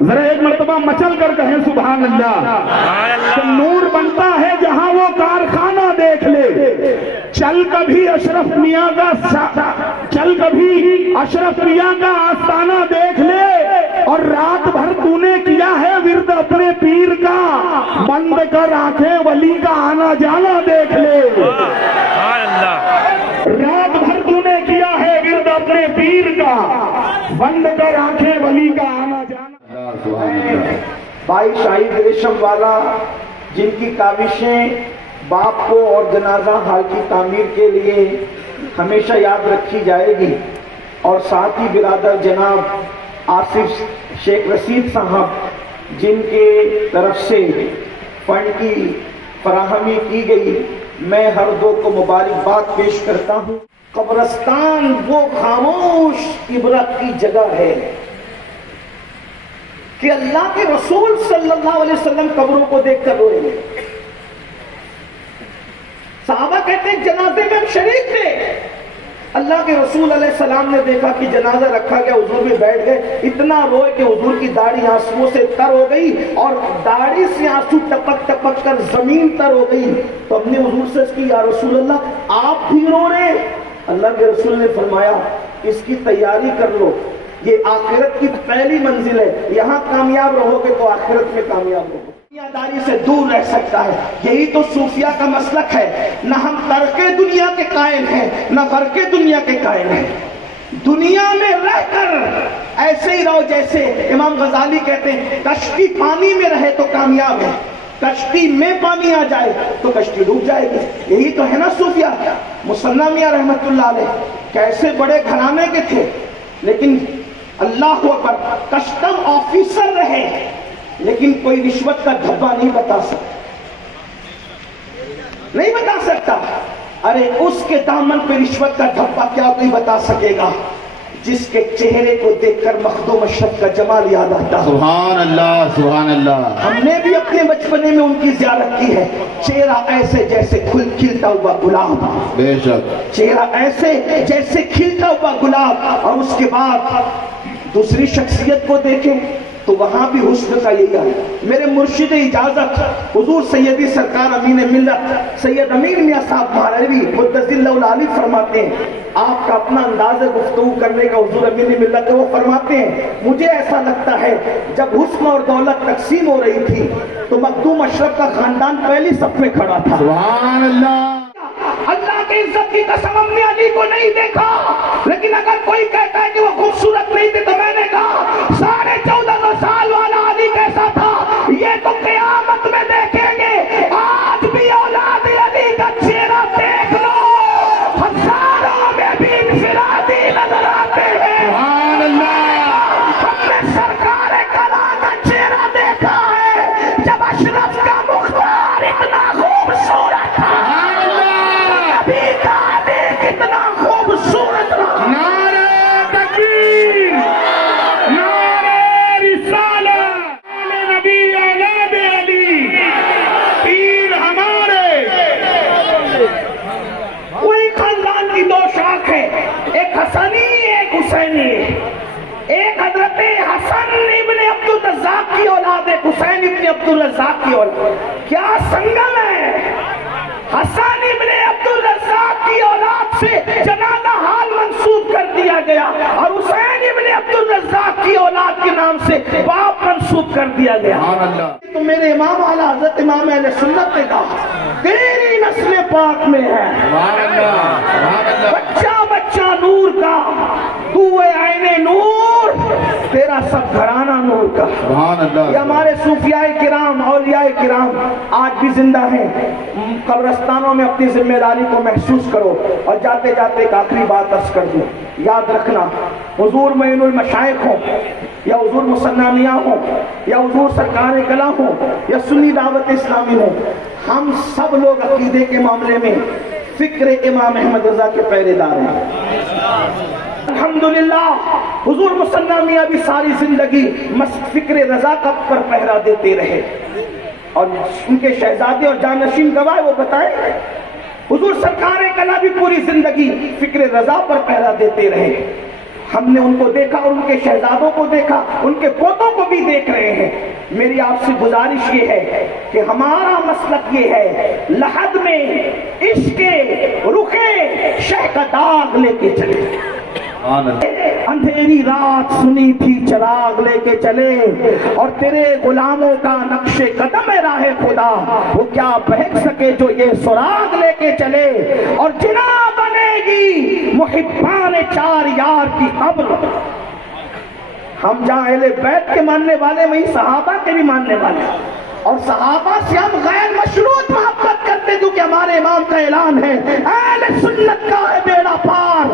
ذرا ایک مرتبہ مچل کر کہیں سبحان اللہ. کہ نور بنتا ہے جہاں وہ کارخانہ دیکھ لے. چل کبھی اشرف میاں کا آستانہ دیکھ لے اور رات بھر تو نے کیا ہے ورد اپنے پیر کا, بند کر آنکھیں ولی کا آنا جانا دیکھ لے. رات بھر تو نے کیا ہے ورد اپنے پیر کا, بند کر آنکھیں ولی کا آنا جانا. بھائی شاہد ریشم والا جن کی کاوشیں باپ کو اور جنازہ ہال کی تعمیر کے لیے ہمیشہ یاد رکھی جائے گی, اور ساتھ ہی برادر جناب آصف شیخ رشید صاحب جن کے طرف سے فنڈ کی فراہمی کی گئی, میں ہر دو کو مبارکباد پیش کرتا ہوں. قبرستان وہ خاموش عبرت کی جگہ ہے کہ اللہ کے رسول صلی اللہ علیہ وسلم قبروں کو دیکھ کر رو رہے ہیں. صحابہ کہتے ہیں جنازے میں ہم شریک تھے, اللہ کے رسول علیہ السلام نے دیکھا کہ جنازہ رکھا گیا, حضور میں بیٹھ گئے, اتنا روئے کہ حضور کی داڑھی آنسوؤں سے تر ہو گئی اور داڑھی سے آنسو ٹپک ٹپک کر زمین تر ہو گئی. تو ہم نے حضور سے اس کی یا رسول اللہ آپ بھی رو رہے. اللہ کے رسول نے فرمایا اس کی تیاری کر لو, یہ آخرت کی پہلی منزل ہے, یہاں کامیاب رہو گے تو آخرت میں کامیاب رہو گے. دنیا داری سے دور رہ سکتا ہے, یہی تو صوفیہ کا مسلک ہے. نہ ہم ترک دنیا کے قائل ہیں نہ غرق دنیا کے قائل ہیں. دنیا میں رہ کر ایسے ہی رہو جیسے امام غزالی کہتے ہیں کشتی پانی میں رہے تو کامیاب ہے, کشتی میں پانی آ جائے تو کشتی ڈوب جائے گی. یہی تو ہے نا صوفیہ. مصنع میاں رحمت اللہ علیہ کیسے بڑے گھرانے کے تھے, لیکن اللہ اکبر کسٹم آفیسر رہے, لیکن کوئی رشوت کا دھبا نہیں بتا سکتا. ارے اس کے دامن پہ رشوت کا دھبا کیا کوئی بتا سکے گا جس کے چہرے کو دیکھ کر مخدوم اشرف کا جمال یاد آتا. سبحان اللہ سبحان اللہ. ہم نے بھی اپنے بچپنے میں ان کی زیارت کی ہے. چہرہ ایسے جیسے کھلتا ہوا گلاب, بے شک چہرہ ایسے جیسے کھلتا ہوا گلاب. اور اس کے بعد دوسری شخصیت کو دیکھیں تو وہاں بھی حسن کا یہی ہے. میرے مرشد اجازت حضور سیدی سرکار امین ملت سید امین میاں صاحب مہاروی مدثر اللہ العالی فرماتے ہیں, آپ کا اپنا انداز گفتگو کرنے کا حضور امین ملت ہے, وہ فرماتے ہیں مجھے ایسا لگتا ہے جب حسن اور دولت تقسیم ہو رہی تھی تو مخدوم اشرف کا خاندان پہلی صف میں کھڑا تھا. سبحان اللہ. اللہ کی عزت کی قسم ہم نے علی کو نہیں دیکھا, لیکن اگر کوئی کہتا ہے کہ وہ خوبصورت نہیں تھے تو میں نے کہا 1450 سال والا علی کیسا تھا یہ تو قیامت میں دیکھیں گے. آج بھی اولاد علی کا چہرہ دیکھ لو, ہزاروں میں بھی انفرادی نظر آتے ہیں. سبحان اللہ. ہم نے سرکار کلا کا چہرہ دیکھا ہے جب اشرف کا مختار اتنا خوبصورت تھا, کتنا خوبصورت رہا. نعرہ تکبیر, نعرہ رسالت, نبی اولاد علی, پیر ہمارے. کوئی خاندان کی دو شاخ ہے, ایک حسنی ایک حسینی. ایک حضرت حسن ابن عبد الرزاق کی اولاد ہے, حسین ابن عبد الرزاق کی اولاد. کیا سنگم ہے. حسن ابن عبد الرزاق کی اولاد سے جنازہ حال منسوب کر دیا گیا اور حسین ابن عبد الرزاق کی اولاد کے نام سے باپ منسوب کر دیا گیا. تو میرے امام اعلی حضرت امام اہل سنت نے کہا تیری نسل پاک میں ہے, بچہ بچہ نور کا, تو عین نور, تیرا سب گھرانہ نور کا. یہ ہمارے صوفیاء کرام اولیاء کرام آج بھی زندہ ہیں. قبرستانوں میں اپنی ذمہ داری کو محسوس کرو. اور جاتے جاتے ایک آخری بات عرض کر دوں, یاد رکھنا حضور معین المشائخ ہوں یا حضور مصنع میاں ہوں یا حضور سرکار کلا ہوں یا سنی دعوت اسلامی ہوں, ہم سب لوگ عقیدے کے معاملے میں فکر امام احمد رضا کے پہرے دار ہیں. الحمدللہ حضور مصنع میاں بھی ساری زندگی فکر رضا کا پر پہرا دیتے رہے اور ان کے شہزادے اور جانشین گواہ وہ بتائیں. حضور سرکار کلا بھی پوری زندگی فکر رضا پر پہرا دیتے رہے. ہم نے ان کو دیکھا اور ان کے شہزادوں کو دیکھا، ان کے پوتوں کو بھی دیکھ رہے ہیں۔ میری آپ سے گزارش یہ ہے کہ ہمارا مسلک یہ ہے، لحد میں عشق رخے شہ کا داغ لے کے چلے۔ اندھیری رات سنی تھی چراغ لے کے چلے، اور تیرے غلاموں کا نقش قدم ہے راہ خدا، وہ کیا بہک سکے جو یہ سراغ لے کے چلے۔ اور جنا بنے گی محبان چار یار کی قبر۔ ہم جہاں اہل بیت کے ماننے والے وہیں صحابہ کے بھی ماننے والے، اور صحابہ سے ہم غیر مشروط محبت کرتے، کیونکہ ہمارے امام کا اعلان ہے اہل سنت کا ہے بیڑا پار،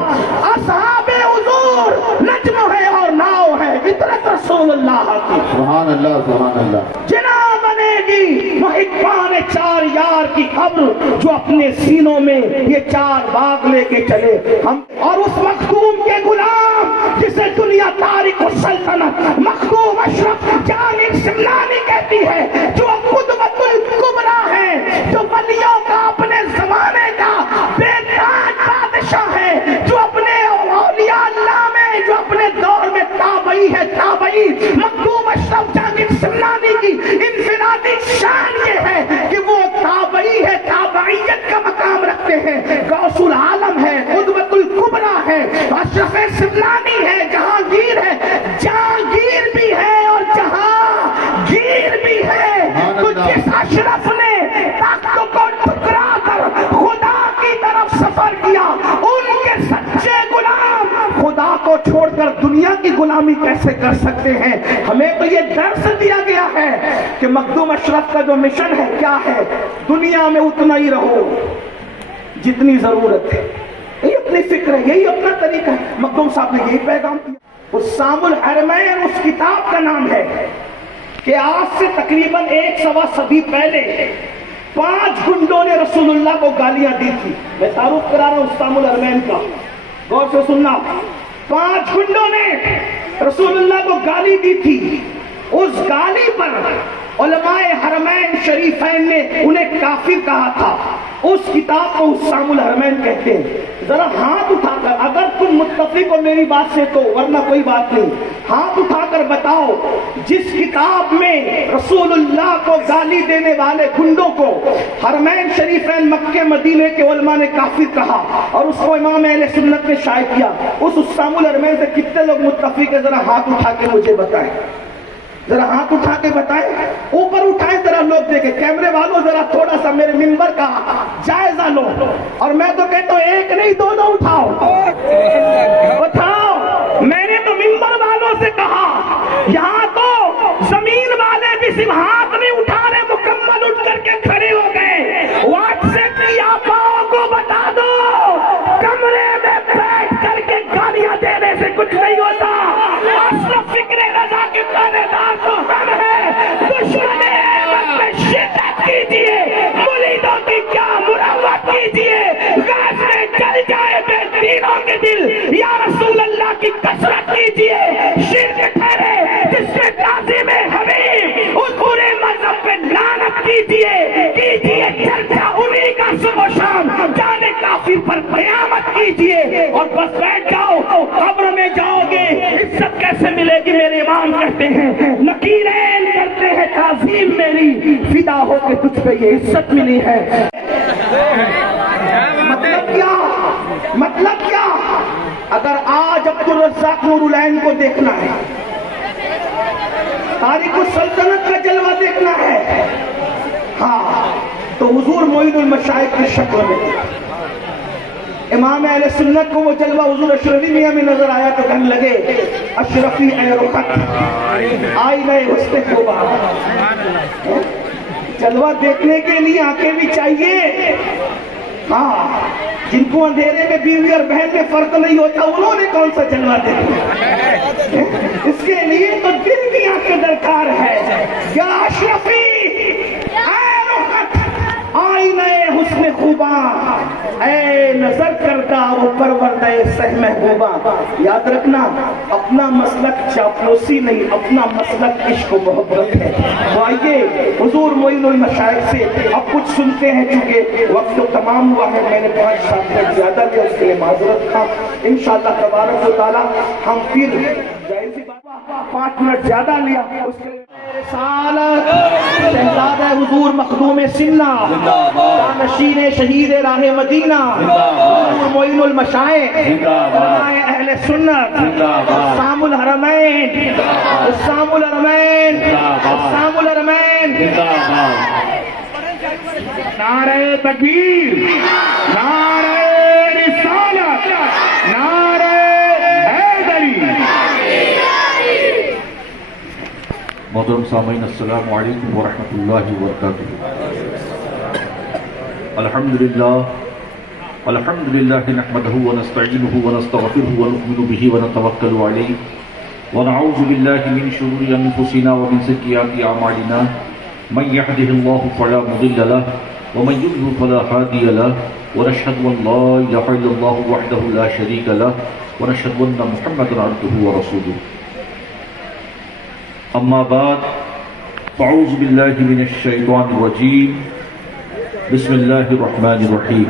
اصحاب حضور نجم ہے اور ناؤ ہے فطرت رسول اللہ کی۔ سبحان اللہ سبحان اللہ۔ جنا بنے گی محبان چار یار کی قبر، جو اپنے سینوں میں یہ چار باغ لے کے چلے۔ ہم اور اس مخدوم کے غلام جسے دنیا تاریخ السلطنت مخدوم اشرف جان سمنانی کہتی ہے، جو قدوۃ الکبریٰ ہے، جو ولیوں کا اپنے زمانے کا بے تاج بادشاہ ہے، جو اپنے اولیاء اللہ میں، جو اپنے دور میں تابعی ہے، تابعی مخدوم اشرف جان سمنانی کی انفرادی شان یہ ہے کہ وہ تابعی ہے، تابعیت کا مقام رکھتے ہیں، غوث العالم ہے، قدوۃ الکبریٰ ہے، اشرف سمنانی ہے، جہانگیر ہے، جہانگیر بھی ہے اور جہانگیر بھی ہے۔ تو جس اشرف نے طاقتوں کو ٹھکرا کر خدا کی طرف سفر کیا، ان کے سچے غلام خدا کو چھوڑ کر دنیا کی غلامی کیسے کر سکتے ہیں؟ ہمیں تو یہ درس دیا گیا ہے کہ مخدوم اشرف کا جو مشن ہے کیا ہے، دنیا میں اتنا ہی رہو جتنی ضرورت ہے، یہی اپنی فکر ہے، یہی اپنا طریقہ ہے۔ مخدوم صاحب نے یہی پیغام دیا۔ حسام الحرمین اس کتاب کا نام ہے کہ آج سے تقریباً 1.25 صدی پہلے 5 گنڈوں نے رسول اللہ کو گالیاں دی تھی۔ میں تعارف کرا رہا ہوں حسام الحرمین کا، غور سے سننا۔ 5 گنڈوں نے رسول اللہ کو گالی دی تھی۔ اس گالی پر علماء حرمین شریفین نے انہیں کافر کہا تھا۔ اس کتاب کو حسام الحرمین کہتے ہیں۔ ذرا ہاتھ اٹھا کر، اگر تم متفق ہو میری بات سے تو، ورنہ کوئی بات نہیں، ہاتھ اٹھا کر بتاؤ جس کتاب میں رسول اللہ کو گالی دینے والے گنڈوں کو حرمین شریفین مکے مدینے کے علماء نے کافر کہا اور اس کو امام اہل سنت نے شائع کیا، اس حسام الحرمین سے کتنے لوگ متفق ہیں؟ ذرا ہاتھ اٹھا کے مجھے بتائیں، ذرا ہاتھ اٹھا کے بتائیں، اوپر اٹھائیں ذرا لوگ دیکھیں۔ کیمرے والوں ذرا تھوڑا سا میرے منبر کا جائزہ لو، اور میں تو کہتا ہوں 1 نہیں 2 اٹھاؤ اٹھاؤ۔ میں نے تو منبر والوں سے کہا، یہاں تو زمین والے بھی صرف ہاتھ نہیں اٹھا رہے، مکمل اٹھ کر کے کھڑے ہو گئے۔ واٹس ایپ کی آپاؤں کو بتا دو، کمرے میں بیٹھ کر کے گالیاں دینے سے کچھ نہیں ہوتا۔ اشرف فکر رضا کے تانے دار تو ہم ہیں۔ دشمن احمد میں شدت کیجیے، مریدوں کی کیا مروت کیجیے، غاز میں جل جائے بے دینوں کے دل، یا رسول اللہ کی کثرت کیجیے۔ شرک ٹھہرے جس میں تعظیم حبیب، اس برے مذہب پہ لعنت کیجیے چرچا انہی کا صبح و شام، جانے کافر پر قیامت کیجیے، اور بس بیٹھ جاؤ۔ قبر میں جاؤ گے عزت کیسے ملے گی؟ میرے امام کہتے ہیں نکیرین کرتے ہیں تعظیم میری، فدا ہو کے تجھ پہ یہ عزت ملی ہے۔ مطلب کیا؟ اگر آج عبدالرزاق نور العین کو دیکھنا ہے، تاریخ السلطنت کا جلوہ دیکھنا ہے، ہاں تو حضور معین المشائخ کی شکل میں۔ امام اہل سنت کو وہ جلوہ حضور اشرفی میاں میں نظر آیا تو کہنے لگے اشرفی اے رخت آئی نئے حسن خوبا۔ جلوہ دیکھنے کے لیے آنکھیں بھی چاہیے، ہاں جن کو اندھیرے میں بیوی اور بہن میں فرق نہیں ہوتا انہوں نے کون سا جلوہ دیکھا؟ اس کے لیے تو دل کی آنکھیں درکار ہے۔ یا اشرفی اے رخت آئی نئے حسن خوباں، اے نظر کردہ وہ پروردہ سہمہ محبوبہ، یاد رکھنا اپنا مسلک چاپلوسی نہیں، اپنا مسلک عشق و محبت ہے۔ تو آئیے حضور معین المشائخ سے اب کچھ سنتے ہیں، چونکہ وقت تو تمام ہوا ہے، میں نے 5-7 منٹ زیادہ لیا، اس کے لیے معذرت تھا۔ انشاءاللہ تبارک و تعالی ہم پھر جائزی 5 منٹ زیادہ لیا، اس کے لیے رسالت شہزادہ حضور مخدوم سنہ، جانشین شہید راہ مدینہ، حضور معین المشائخ، علماء اہل سنت، حسام الحرمین، حسام الحرمین، حسام الحرمین۔ نعرہ تکبیر، نعرہ رسالت، نعرہ حیدری۔ محترم سامعین، السلام علیکم ورحمۃ اللہ وبرکاتہ۔ الحمدللہ نحمدہ ونستعینہ ونستغفرہ ونؤمن بہ ونتوکل علیہ ونعوذ باللہ من شرور انفسنا ومن سیئات اعمالنا، من یہدہ اللہ فلا مضل لہ ومن یضلل فلا ہادی لہ، ونشہد ان لا الہ الا اللہ وحدہ لا شریک لہ، ونشہد ان محمدا عبدہ ورسولہ۔ اما بعد، فاعوذ باللہ من الشیطان الرجیم، بسم اللہ الرحمن الرحیم،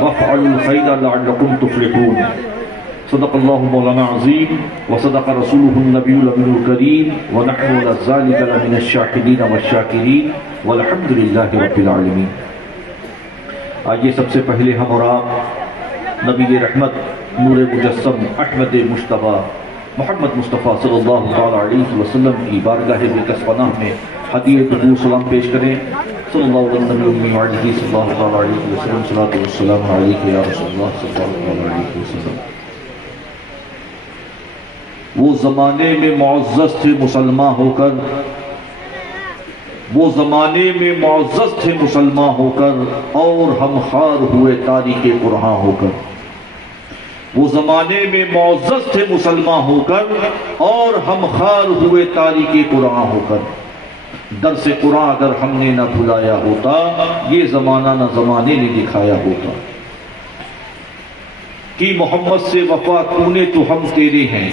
وافعلوا الخیر لعلکم تفلحون۔ صدق اللہ مولانا عظیم وصدق رسولہ النبی الامین الکریم، ونحن علی ذلک لمن الشاہدین والشاکرین، والحمد للہ رب العالمین۔ آئیے سب سے پہلے ہم اور آپ نبی رحمت نور مجسم احمد مجتبیٰ محمد مصطفیٰ صلی اللہ تعالیٰ علیہ وسلم کی بارگاہ بقدس پناہ میں ہدیہ قبول سلام پیش کریں۔ صلی اللہ علیہ وسلم، صلی اللہ تعالیٰ علیہ وسلم، صلاۃ والسلام علیک یا رسول اللہ صلی اللہ تعالیٰ علیہ وسلم۔ وہ زمانے میں معزز تھے مسلمان ہو کر، وہ زمانے میں معزز تھے مسلمان ہو کر، اور ہم خار ہوئے تاریخ قرآن ہو کر۔ وہ زمانے میں معزز تھے مسلمان ہو کر، اور ہم خار ہوئے تاریخ قرآن ہو کر۔ درس قرآن اگر ہم نے نہ بھلایا ہوتا، یہ زمانہ نہ زمانے نے دکھایا ہوتا۔ کہ محمد سے وفا تو نے تو ہم تیرے ہیں،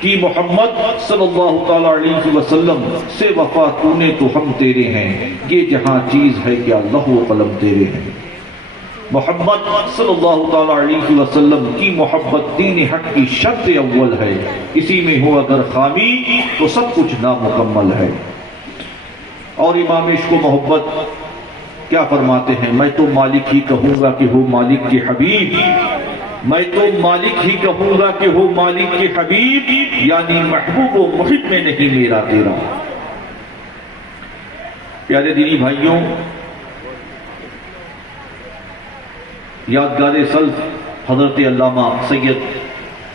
کہ محمد صلی اللہ تعالیٰ علیہ وسلم سے وفا تو نے تو ہم تیرے ہیں، یہ جہاں چیز ہے کیا لوح و قلم تیرے ہیں۔ محمد صلی اللہ تعالیٰ علیہ وسلم کی محبت دین حق کی شرط اول ہے، اسی میں ہو اگر خامی تو سب کچھ نامکمل ہے۔ اور امام عشق و محبت کیا فرماتے ہیں؟ میں تو مالک ہی کہوں گا کہ ہو مالک کے حبیب، میں تو مالک ہی کہوں گا کہ ہو مالک کے حبیب، یعنی محبوب و محب میں نہیں میرا تیرا۔ پیارے دینی بھائیوں، یادگار سلف حضرت علامہ سید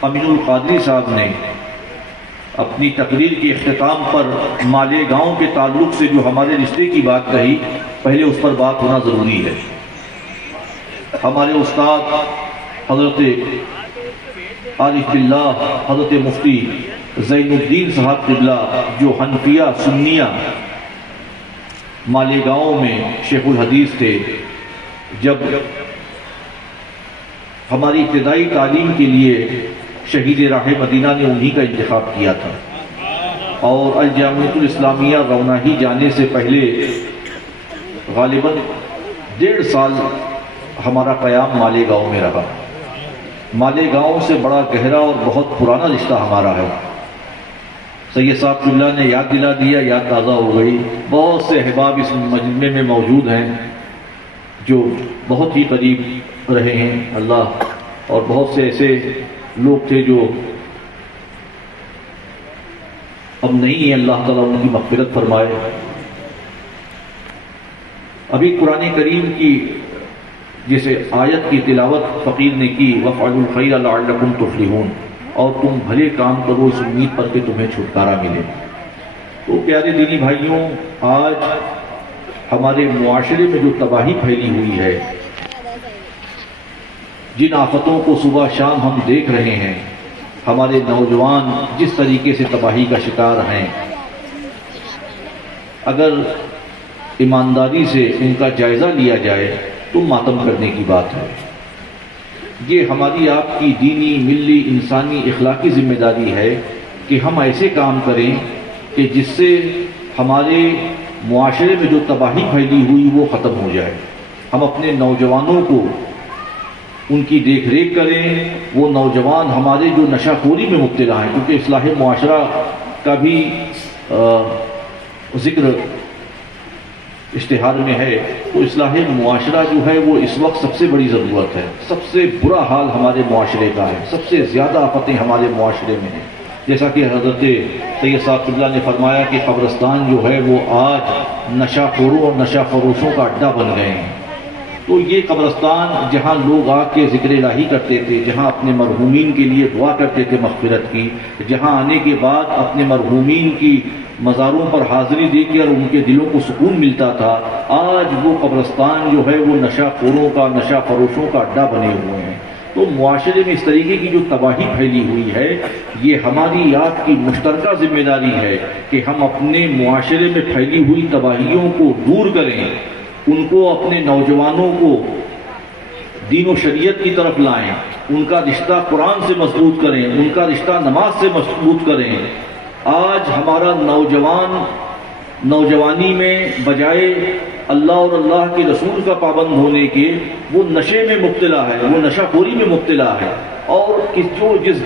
امین القادری صاحب نے اپنی تقریر کے اختتام پر مالیگاؤں کے تعلق سے جو ہمارے رشتے کی بات کہی، پہلے اس پر بات ہونا ضروری ہے۔ ہمارے استاد حضرت عارف باللہ حضرت مفتی زین الدین صاحب قبلہ، جو حنفیہ سنیہ مالیگاؤں میں شیخ الحدیث تھے، جب ہماری ابتدائی تعلیم کے لیے شہید راہ مدینہ نے انہی کا انتخاب کیا تھا، اور الجامعۃ الاسلامیہ روناہی جانے سے پہلے غالباً 1.5 سال ہمارا قیام مالیگاؤں میں رہا۔ مالیگاؤں سے بڑا گہرا اور بہت پرانا رشتہ ہمارا ہے۔ سید صاحب قبلہ نے یاد دلا دیا، یاد تازہ ہو گئی۔ بہت سے احباب اس مجمع میں موجود ہیں جو بہت ہی قریب رہے ہیں اللہ، اور بہت سے ایسے لوگ تھے جو اب نہیں ہیں، اللہ تعالیٰ ان کی مغفرت فرمائے۔ ابھی قرآن کریم کی جیسے آیت کی تلاوت فقیر نے کی، وَافْعَلُوا الْخَيْرَ لَعَلَّكُمْ تُفْلِحُونَ، اور تم بھلے کام کرو اس امید پر کہ تمہیں چھٹکارا ملے۔ تو پیارے دینی بھائیوں، آج ہمارے معاشرے میں جو تباہی پھیلی ہوئی ہے، جن آفتوں کو صبح شام ہم دیکھ رہے ہیں، ہمارے نوجوان جس طریقے سے تباہی کا شکار ہیں، اگر ایمانداری سے ان کا جائزہ لیا جائے تو ماتم کرنے کی بات ہے۔ یہ ہماری آپ کی دینی، ملی، انسانی، اخلاقی ذمہ داری ہے کہ ہم ایسے کام کریں کہ جس سے ہمارے معاشرے میں جو تباہی پھیلی ہوئی وہ ختم ہو جائے. ہم اپنے نوجوانوں کو ان کی دیکھ ریکھ کریں. وہ نوجوان ہمارے جو نشہ خوری میں مبتلا ہیں، کیونکہ اصلاح معاشرہ کا بھی ذکر اشتہار میں ہے، تو اصلاح معاشرہ جو ہے وہ اس وقت سب سے بڑی ضرورت ہے. سب سے برا حال ہمارے معاشرے کا ہے، سب سے زیادہ آفتیں ہمارے معاشرے میں ہیں. جیسا کہ حضرت سید صاحب قبلہ نے فرمایا کہ قبرستان جو ہے وہ آج نشہ خوروں اور نشہ فروشوں کا اڈا بن گئے ہیں. تو یہ قبرستان جہاں لوگ آ کے ذکر الہی کرتے تھے، جہاں اپنے مرحومین کے لیے دعا کرتے تھے مغفرت کی، جہاں آنے کے بعد اپنے مرحومین کی مزاروں پر حاضری دے کے اور ان کے دلوں کو سکون ملتا تھا، آج وہ قبرستان جو ہے وہ نشہ خوروں کا، نشہ فروشوں کا اڈا بنے ہوئے ہیں. تو معاشرے میں اس طریقے کی جو تباہی پھیلی ہوئی ہے، یہ ہماری آپ کی مشترکہ ذمہ داری ہے کہ ہم اپنے معاشرے میں پھیلی ہوئی تباہیوں کو دور کریں، ان کو اپنے نوجوانوں کو دین و شریعت کی طرف لائیں، ان کا رشتہ قرآن سے مضبوط کریں، ان کا رشتہ نماز سے مضبوط کریں. آج ہمارا نوجوانی میں بجائے اللہ اور اللہ کے رسول کا پابند ہونے کے وہ نشے میں مبتلا ہے، وہ نشہ خوری میں مبتلا ہے. اور جس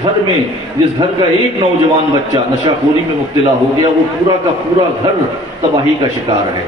گھر کا ایک نوجوان بچہ نشہ خوری میں مبتلا ہو گیا، وہ پورا کا پورا گھر تباہی کا شکار ہے.